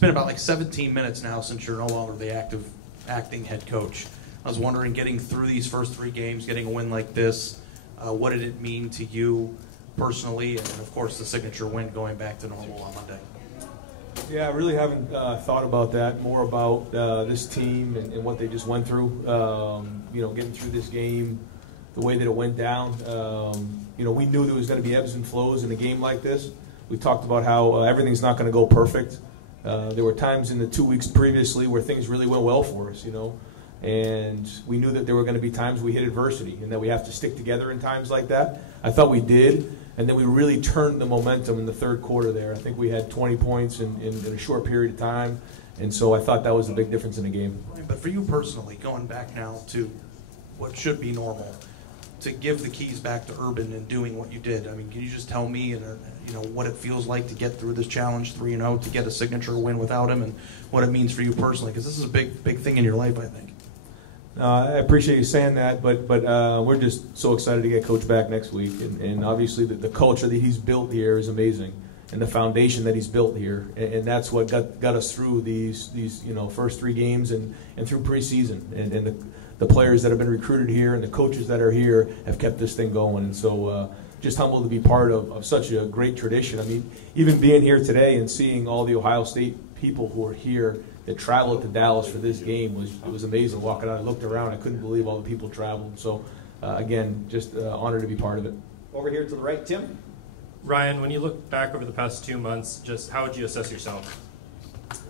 been about like 17 minutes now since you're no longer the acting head coach. I was wondering, getting through these first 3 games, getting a win like this, what did it mean to you personally, and of course the signature win going back to normal on Monday? Yeah, I really haven't thought about that, more about this team and what they just went through. Getting through this game, the way that it went down. We knew there was going to be ebbs and flows in a game like this. We talked about how everything's not going to go perfect. There were times in the 2 weeks previously where things really went well for us, and we knew that there were going to be times we hit adversity and that we have to stick together in times like that. I thought we did, and then we really turned the momentum in the third quarter there. I think we had 20 points in a short period of time, and so I thought that was a big difference in the game. But for you personally, going back now to what should be normal, to give the keys back to Urban and doing what you did, I mean, can you just tell me what it feels like to get through this challenge 3-0, to get a signature win without him, and what it means for you personally? Because this is a big thing in your life, I think. I appreciate you saying that, but we're just so excited to get Coach back next week, and obviously the culture that he's built here is amazing, and the foundation that he's built here, and that's what got us through these first 3 games and through preseason, and the players that have been recruited here and the coaches that are here have kept this thing going, and so just humbled to be part of such a great tradition. I mean, even being here today and seeing all the Ohio State people who are here that traveled to Dallas for this game was amazing. Walking out, I looked around, I couldn't believe all the people traveled. So again, just honored to be part of it. Over here to the right, Tim. Ryan, when you look back over the past 2 months, just how would you assess yourself?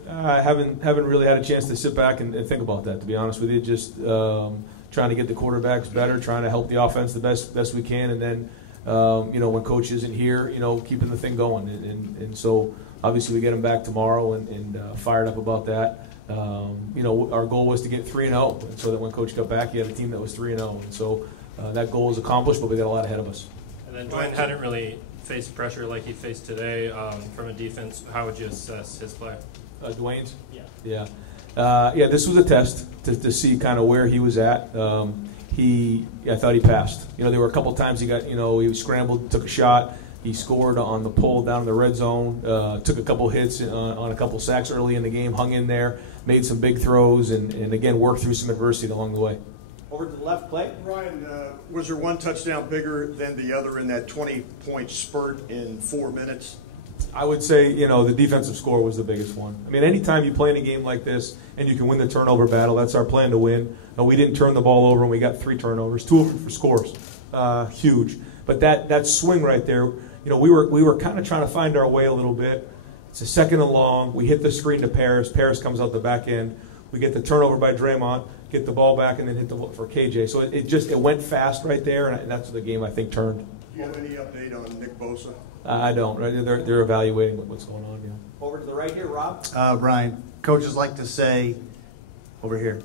I haven't really had a chance to sit back and think about that, to be honest with you. Just trying to get the quarterbacks better, trying to help the offense the best we can, and then when Coach isn't here, keeping the thing going. And so obviously we get him back tomorrow and fired up about that. Our goal was to get 3-0, and so that when Coach got back, he had a team that was 3-0. And so that goal was accomplished, but we got a lot ahead of us. And then Dwayne hadn't really faced pressure like he faced today from a defense. How would you assess his play? Dwayne's? Yeah. Yeah, this was a test to see kind of where he was at. I thought he passed. There were a couple times he scrambled, took a shot. He scored on the pull down in the red zone, took a couple hits on a couple sacks early in the game, hung in there, made some big throws, and again, worked through some adversity along the way. Over to the left, Clay. Ryan, was there one touchdown bigger than the other in that 20-point spurt in 4 minutes? I would say, the defensive score was the biggest one. I mean, anytime you play in a game like this and you can win the turnover battle, that's our plan to win. We didn't turn the ball over, and we got 3 turnovers, 2 of them for scores. Huge. But that swing right there, we were kind of trying to find our way a little bit. It's a 2nd and long. We hit the screen to Paris. Paris comes out the back end. We get the turnover by Draymond, get the ball back, and then hit for KJ. So it went fast right there, and that's the game I think turned. Do you have any update on Nick Bosa? I don't. Right? They're evaluating what's going on. Yeah. Over to the right here, Rob. Ryan, coaches like to say, over here,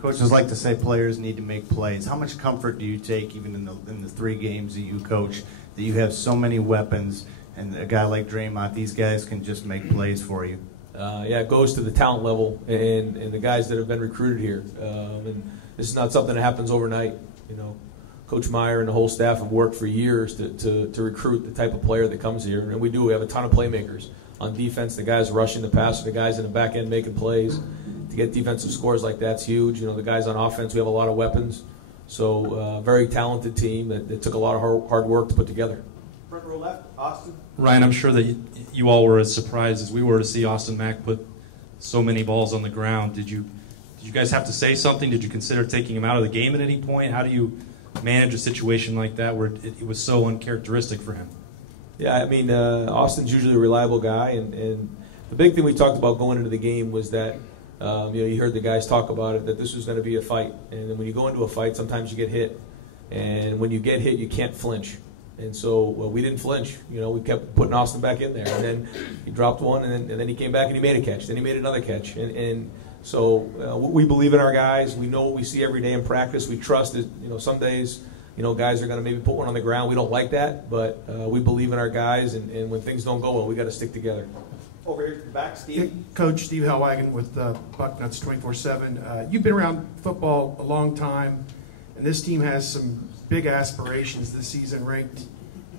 coaches like to say players need to make plays. How much comfort do you take, even in the 3 games that you coach, that you have so many weapons, and a guy like Draymond, these guys can just make plays for you? Yeah, it goes to the talent level and the guys that have been recruited here. And this is not something that happens overnight. Coach Meyer and the whole staff have worked for years to recruit the type of player that comes here, and we do. We have a ton of playmakers on defense. The guys rushing the passer, the guys in the back end making plays. To get defensive scores like that's huge. The guys on offense, we have a lot of weapons. So very talented team that took a lot of hard work to put together. Front row left, Austin. Ryan, I'm sure that you all were as surprised as we were to see Austin Mack put so many balls on the ground. Did you guys have to say something? Did you consider taking him out of the game at any point? How do you manage a situation like that where it was so uncharacteristic for him? Yeah, I mean, Austin's usually a reliable guy, and the big thing we talked about going into the game was that you heard the guys talk about it, that this was going to be a fight, and then when you go into a fight, sometimes you get hit, and when you get hit, you can't flinch. And so we didn't flinch. We kept putting Austin back in there, and then he dropped one, and then he came back and he made a catch. Then he made another catch, and so we believe in our guys. We know what we see every day in practice. We trust that some days guys are going to maybe put one on the ground. We don't like that, but we believe in our guys, and when things don't go well, we got to stick together. Over here to the back, Steve. Coach Steve Hellwagon with Bucknuts 24/7. You've been around football a long time, and this team has some big aspirations this season, ranked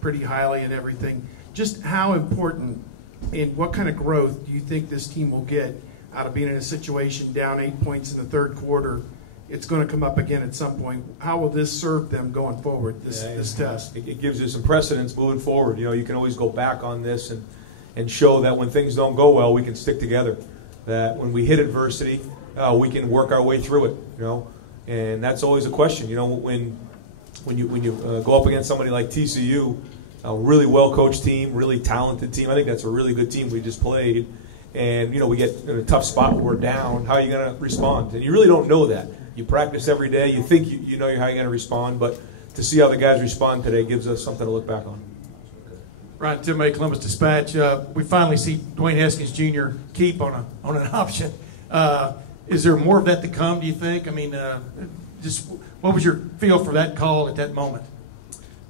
pretty highly and everything. Just how important And what kind of growth do you think this team will get out of being in a situation down 8 points in the third quarter? It's going to come up again at some point. How will this serve them going forward, this test? It gives you some precedence moving forward. You know, you can always go back on this and show that when things don't go well, we can stick together. That when we hit adversity, we can work our way through it. You know, and that's always a question. You know, when you go up against somebody like TCU, a really well coached team, really talented team. I think that's a really good team we just played. And you know, we get in a tough spot where we're down. How are you going to respond? And you really don't know that. You practice every day. You think you know how you're going to respond, but to see how the guys respond today gives us something to look back on. Ryan, Tim May, Columbus Dispatch. We finally see Dwayne Haskins Jr. keep on an option. Is there more of that to come, do you think? I mean, just what was your feel for that call at that moment?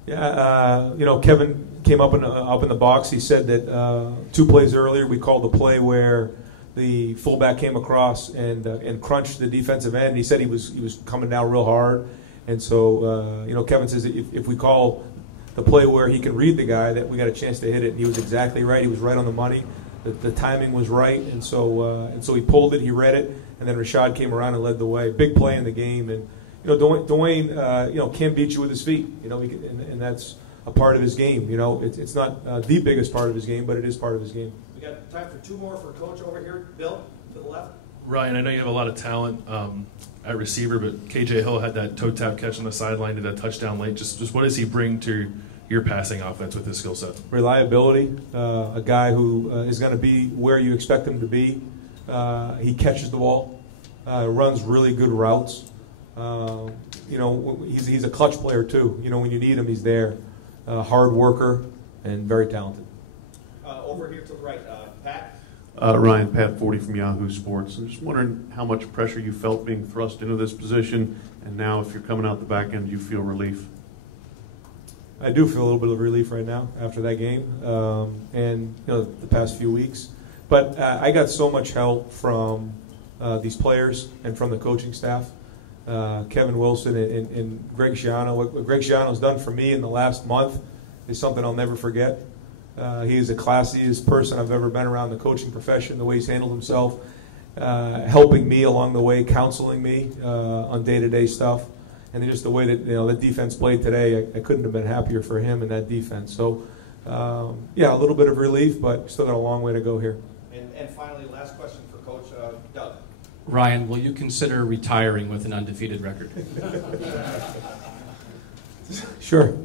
Yeah, you know, Kevin came up in the box. He said that 2 plays earlier we called the play where the fullback came across and crunched the defensive end. He said he was coming down real hard, and so you know, Kevin says if we call the play where he can read the guy, that we got a chance to hit it. And he was exactly right. He was right on the money. The timing was right, and so he pulled it. He read it, and then Rashad came around and led the way. Big play in the game, and you know, Dwayne you know, can beat you with his feet. You know, and that's a part of his game. You know, it's not the biggest part of his game, but it is part of his game. We got time for 2 more for Coach over here. Bill, to the left. Ryan, I know you have a lot of talent at receiver, but KJ Hill had that toe tap catch on the sideline to that touchdown late. Just what does he bring to your passing offense with his skill set? Reliability, a guy who is going to be where you expect him to be. He catches the ball, runs really good routes. You know, he's a clutch player too. You know, when you need him, he's there. Hard worker and very talented. Over here to the right, Pat. Ryan, Pat 40 from Yahoo Sports. I'm just wondering how much pressure you felt being thrust into this position, and now if you're coming out the back end, do you feel relief? I do feel a little bit of relief right now after that game, and you know, the past few weeks. But I got so much help from these players and from the coaching staff. Kevin Wilson and Greg Schiano. What Greg Schiano's done for me in the last month is something I'll never forget. He is the classiest person I've ever been around the coaching profession, the way he's handled himself, helping me along the way, counseling me on day-to-day stuff. And then just the way that, you know, the defense played today, I couldn't have been happier for him in that defense. So, yeah, a little bit of relief, but still got a long way to go here. And finally, last question for Coach Doug. Ryan, will you consider retiring with an undefeated record? Sure.